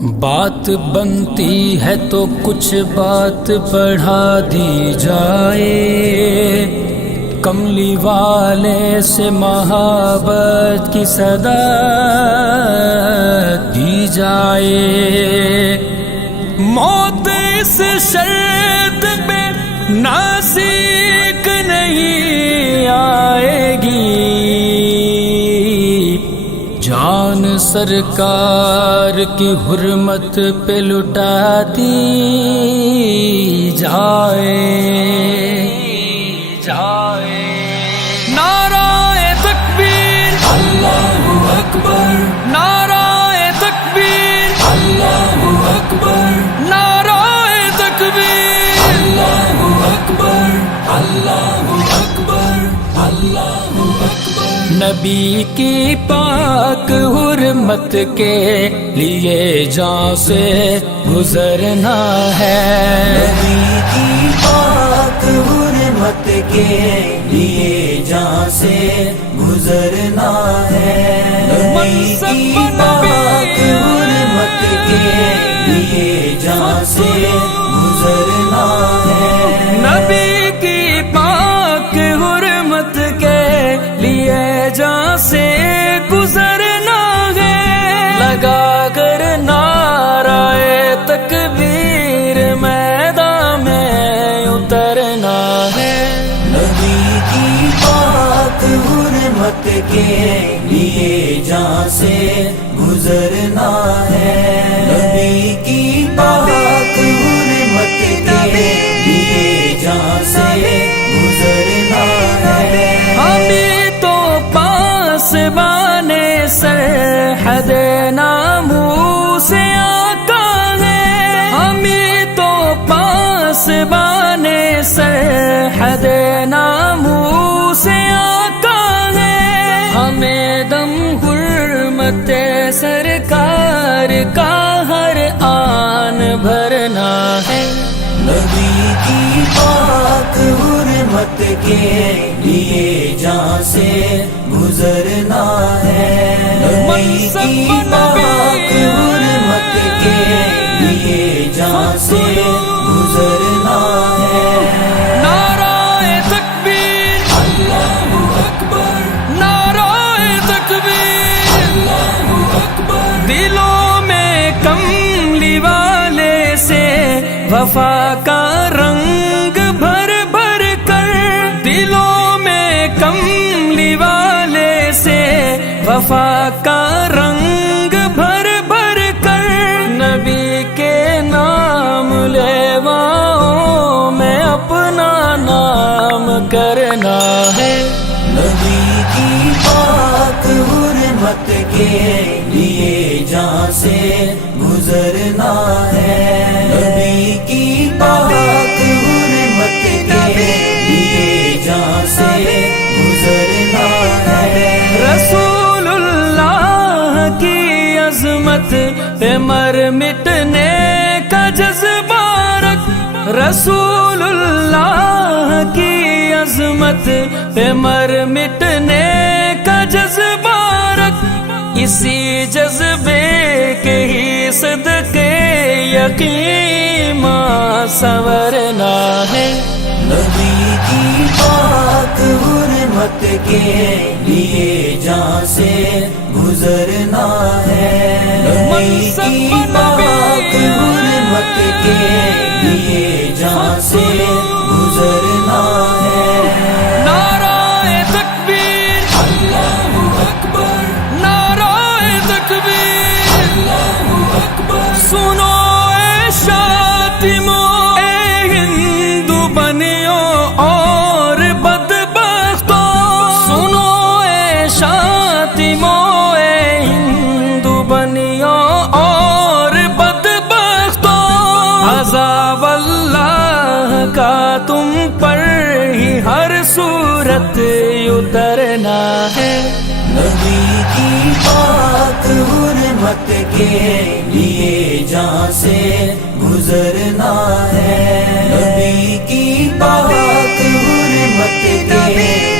بات بنتی ہے تو کچھ بات بڑھا دی جائے، کملی والے سے محبت کی صدا دی جائے۔ موت اس شرط پہ ناسک نہیں آئے گی، جان سرکار کی حرمت پہ لٹا دی جائے۔ نعرہ تکبیر اللہ اکبر، نعرہ تکبیر اللہ اکبر، نعرہ تکبیر اللہ اکبر، اللہ اکبر، اللہ اکبر۔ نبی کی پاک حرمت کے لیے جان سے گزرنا ہے، نبی کی پاک حرمت کے لیے جان سے گزرنا ہے، نبی کی پاک حرمت کے لیے جان سے گزرنا ہے، نبی کی پاک حرمت کے لیے جان سے گزرنا ہے۔ لگا کر نعرہ تکبیر میدان میں اترنا ہے، نبی کی پاک حرمت کے لیے جان سے گزرنا ہے، نبی کی پاک حرمت کے لیے جان سے گزرنا ہے۔ ہمیں تو پاس بانے سرحد ناموس آقا ہے، ہمیں تو پاس بانے سرحد ناموس آقا ہے، ہمیں دم حرمت سرکار کا ہر آن بھرنا ہے، نبی کی پاک حرمت کے لیے جان سے گزرنا ہے، نبی کی پاک حرمت کے لیے جان سے گزرنا ہے۔ نعرہ تکبیر اللہ اکبر، نعرہ تکبیر اللہ اکبر۔ دلوں میں کملی والے سے وفا کا رنگ بھر بھر کر، دلوں میں کملی والے سے وفا کا رنگ بھر بھر کر، نبی کے نام لیواؤں میں اپنا نام کرنا ہے، نبی کی پاک حرمت کے لیے جان سے گزرنا ہے، نبی کی پاک حرمت کے لیے جان سے گزرنا ہے۔ رسول اللہ کی عظمت پہ مر مٹنے کا جذبہ رکھ، رسول اللہ کی عظمت پہ مر مٹنے کا جذبہ رکھ، اسی جذبے کے ہی صدقے یقین سنورنا ہے، نبی کی پاک حرمت کے لیے جان سے گزرنا ہے، نبی کی پاک حرمت کے لیے جان سے گزرنا ہے۔ نعرہ تکبیر اللہ اکبر، نعرہ تکبیر اللہ اکبر۔ سنو اے شاتمو، اے ہندو بنیو اور بدبختو، سنو اے شاتمو، اے ہندو بنیو اور بدبختو، عذاب اللہ کا تم پر ہی ہر صورت اترنا ہے، نبی کی پاک حرمت کے لیے جان سے گزرنا ہے، نبی کی پاک حرمت کے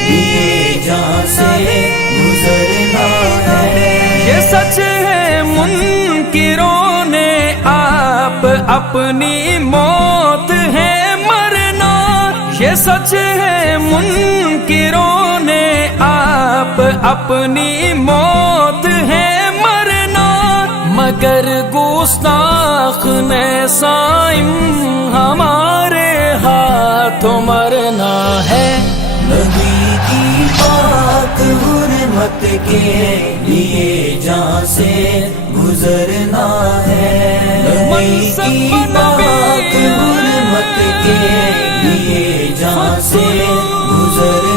لیے جان سے گزرنا ہے۔ یہ سچ ہے منکروں نے آپ اپنی موت ہے مرنا، یہ سچ ہے منکروں نے آپ اپنی موت ہے مرنا، مگر گستاخ نے صائم ہمارے ہاتھوں مرنا ہے۔ نبی کی پاک حرمت کے لیے جان سے گزرنا ہے، نبی کی پاک حرمت کے لیے جان سے گزرنا